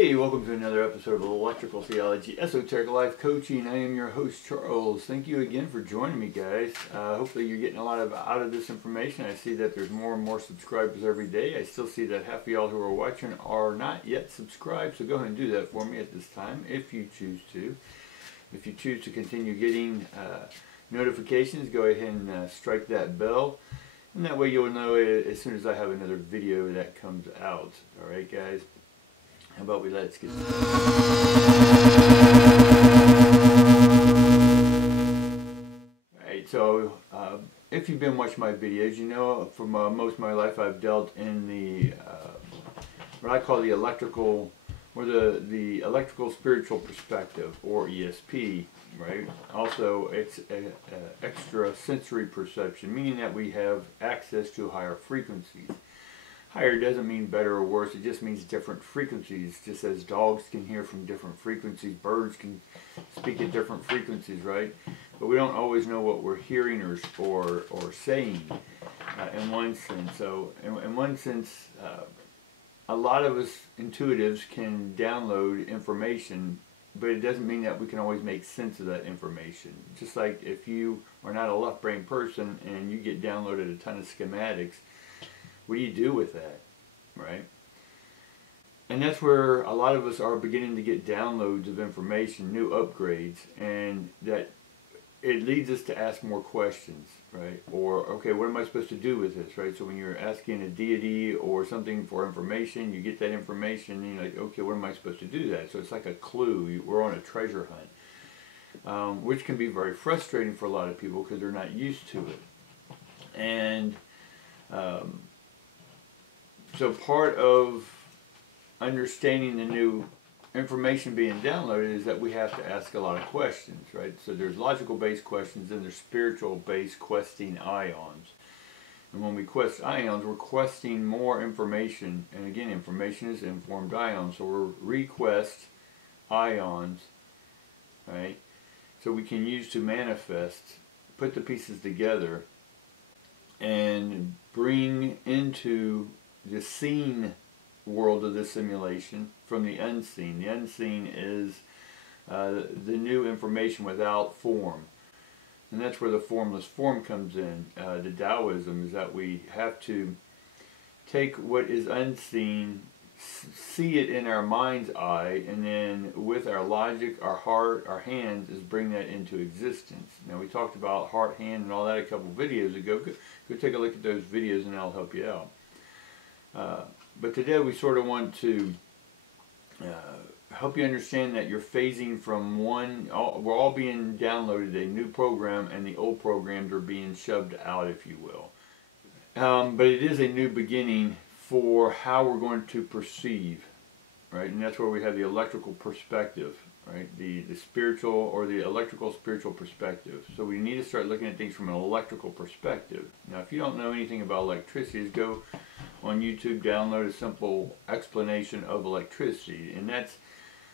Hey, welcome to another episode of Electrical Theology, Esoteric Life Coaching. I am your host, Charles. Thank you again for joining me, guys. Hopefully you're getting a lot out of this information. I see that there's more and more subscribers every day. I still see that half of y'all who are watching are not yet subscribed, so go ahead and do that for me at this time if you choose to. If you choose to continue getting notifications, go ahead and strike that bell. And that way you'll know as soon as I have another video that comes out. Alright, guys? How about let's get started. Alright, so if you've been watching my videos, you know for most of my life I've dealt in the what I call the electrical, or the electrical spiritual perspective, or ESP, right? Also, it's extra sensory perception, meaning that we have access to higher frequencies. Higher doesn't mean better or worse, it just means different frequencies. Just as dogs can hear from different frequencies, birds can speak at different frequencies, right? But we don't always know what we're hearing or saying in one sense. So in one sense, a lot of us intuitives can download information, but it doesn't mean that we can always make sense of that information. Just like if you are not a left brain person and you get downloaded a ton of schematics, what do you do with that, right? And that's where a lot of us are beginning to get downloads of information, new upgrades, and that it leads us to ask more questions, right? Or, okay, what am I supposed to do with this, right? So when you're asking a deity or something for information, you get that information, and you're like, okay, what am I supposed to do that? So it's like a clue. We're on a treasure hunt, which can be very frustrating for a lot of people because they're not used to it. And so part of understanding the new information being downloaded is that we have to ask a lot of questions, right? So there's logical-based questions and there's spiritual-based questing ions. And when we quest ions, we're questing more information. And again, information is informed ions. So we're request ions, right? So we can use to manifest, put the pieces together, and bring into the seen world of the simulation from the unseen. The unseen is the new information without form. And that's where the formless form comes in. The Taoism is that we have to take what is unseen, see it in our mind's eye, and then with our logic, our heart, our hands, is bring that into existence. Now we talked about heart, hand, and all that a couple videos ago. Go take a look at those videos and that'll help you out. But today we sort of want to help you understand that you're phasing from we're all being downloaded a new program, and the old programs are being shoved out, if you will. But it is a new beginning for how we're going to perceive, right? And that's where we have the electrical perspective, right? The spiritual or the electrical spiritual perspective. So we need to start looking at things from an electrical perspective. Now, if you don't know anything about electricity, go on YouTube, download a simple explanation of electricity, and that's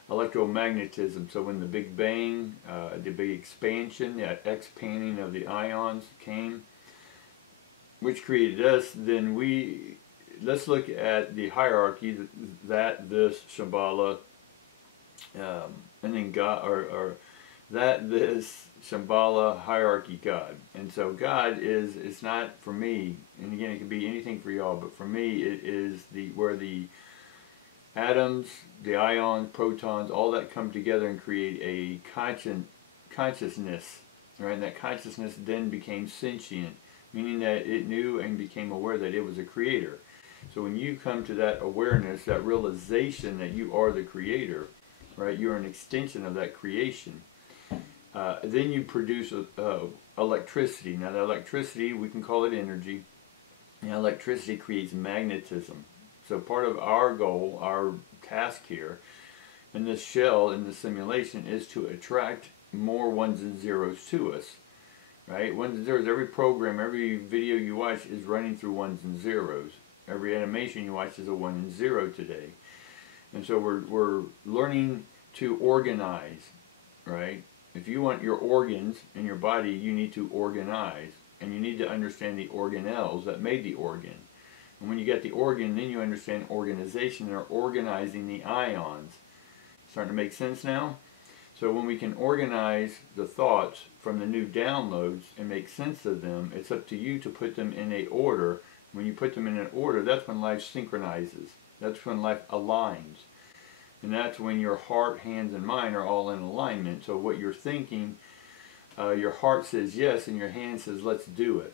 electromagnetism. So when the Big Bang, the big expansion, that expanding of the ions came, which created us, then let's look at the hierarchy, this, Shambhala, and then God, or this, Shambhala, hierarchy, God. And so God it's not for me, and again it can be anything for y'all, but for me it is where the atoms, the ions, protons, all that come together and create a consciousness, right? And that consciousness then became sentient, meaning that it knew and became aware that it was a creator. So when you come to that awareness, that realization that you are the creator, right? You're an extension of that creation. Then you produce electricity. Now, the electricity, we can call it energy. Now, electricity creates magnetism. So part of our goal, our task here, in this shell, in the simulation, is to attract more ones and zeros to us. Right? Ones and zeros. Every program, every video you watch is running through ones and zeros. Every animation you watch is a 1 and 0 today. And so we're learning to organize, right? If you want your organs in your body, you need to organize. And you need to understand the organelles that made the organ. And when you get the organ, then you understand organization. They're organizing the ions. Starting to make sense now? So when we can organize the thoughts from the new downloads and make sense of them, it's up to you to put them in a order. When you put them in an order, that's when life synchronizes. That's when life aligns. And that's when your heart, hands, and mind are all in alignment. So what you're thinking, your heart says yes, and your hand says let's do it.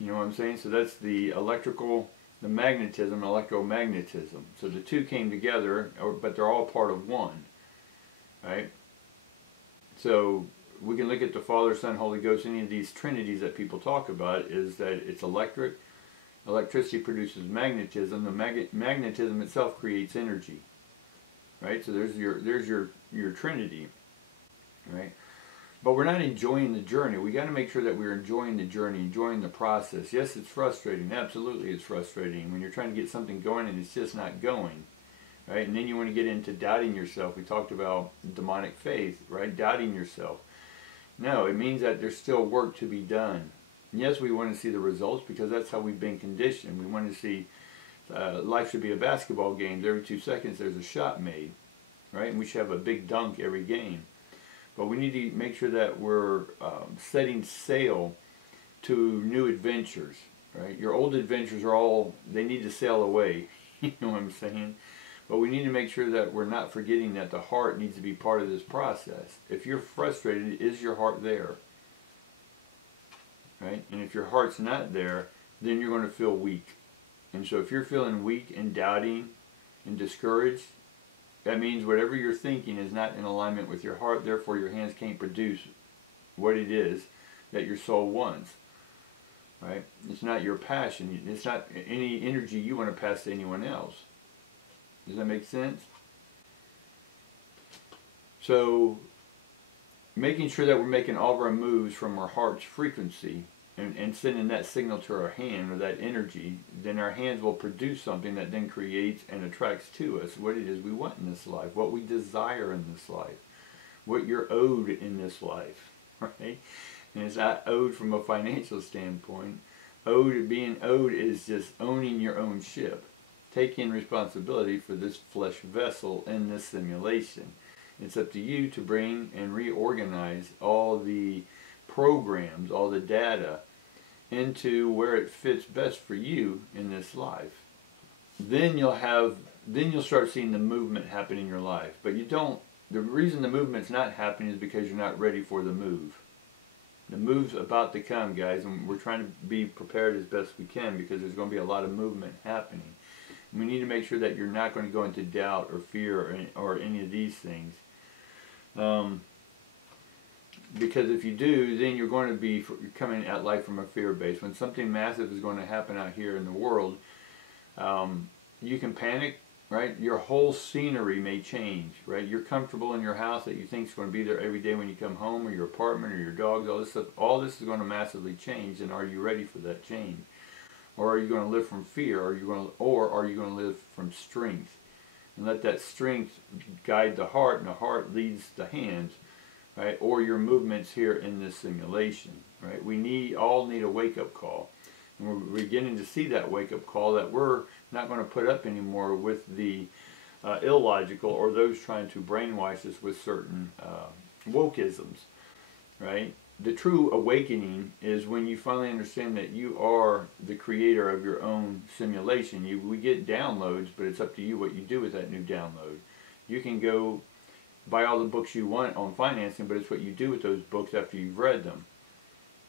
You know what I'm saying? So that's the electrical, the magnetism, electromagnetism. So the two came together, but they're all part of one. Right? So we can look at the Father, Son, Holy Ghost, any of these trinities that people talk about, is that it's electric. Electricity produces magnetism. The magnetism itself creates energy. Right? So there's your trinity. Right? But we're not enjoying the journey. We got to make sure that we're enjoying the journey, enjoying the process. Yes, it's frustrating. Absolutely, it's frustrating when you're trying to get something going and it's just not going. Right? And then you want to get into doubting yourself. We talked about demonic faith, right? Doubting yourself. No, it means that there's still work to be done. And yes, we want to see the results because that's how we've been conditioned. We want to see life should be a basketball game. Every 2 seconds there's a shot made, right? And we should have a big dunk every game. But we need to make sure that we're setting sail to new adventures, right? Your old adventures are all, they need to sail away. You know what I'm saying? But we need to make sure that we're not forgetting that the heart needs to be part of this process. If you're frustrated, is your heart there? Right? And if your heart's not there, then you're going to feel weak. And so if you're feeling weak and doubting and discouraged, that means whatever you're thinking is not in alignment with your heart, therefore your hands can't produce what it is that your soul wants. Right? It's not your passion. It's not any energy you want to pass to anyone else. Does that make sense? So, making sure that we're making all of our moves from our heart's frequency and sending that signal to our hand, or that energy, then our hands will produce something that then creates and attracts to us what it is we want in this life, what we desire in this life, what you're owed in this life, right? And it's not owed from a financial standpoint. Being owed is just owning your own ship. Taking responsibility for this flesh vessel in this simulation. It's up to you to bring and reorganize all the programs, all the data, into where it fits best for you in this life. Then you'll start seeing the movement happen in your life. But you don't, the reason the movement's not happening is because you're not ready for the move. The move's about to come, guys, and we're trying to be prepared as best we can because there's going to be a lot of movement happening. We need to make sure that you're not going to go into doubt or fear or any of these things. Because if you do, then you're going to be coming at life from a fear base. When something massive is going to happen out here in the world, you can panic, right? Your whole scenery may change, right? You're comfortable in your house that you think is going to be there every day when you come home, or your apartment, or your dogs, all this stuff. All this is going to massively change, and are you ready for that change? Or are you going to live from fear? Or are you going to live from strength? And let that strength guide the heart, and the heart leads the hands, right? Or your movements here in this simulation, right? We all need a wake-up call. And we're beginning to see that wake-up call that we're not going to put up anymore with the illogical or those trying to brainwash us with certain wokeisms, right? The true awakening is when you finally understand that you are the creator of your own simulation. We get downloads, but it's up to you what you do with that new download. You can go buy all the books you want on financing, but it's what you do with those books after you've read them,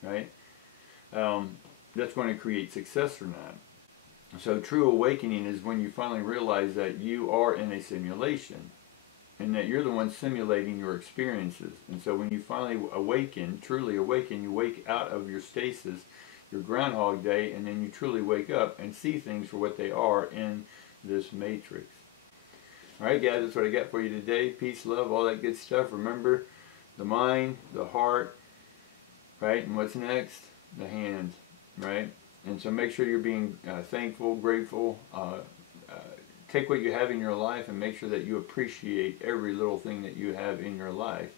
right? That's going to create success or not. So true awakening is when you finally realize that you are in a simulation and that you're the one simulating your experiences. And so when you finally awaken, truly awaken, you wake out of your stasis, your Groundhog Day, and then you truly wake up and see things for what they are in this matrix. Alright guys, that's what I got for you today. Peace, love, all that good stuff. Remember, the mind, the heart, right? And what's next? The hands, right? And so make sure you're being thankful, grateful. Take what you have in your life and make sure that you appreciate every little thing that you have in your life,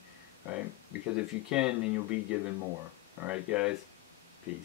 right? Because if you can, then you'll be given more. Alright guys, peace.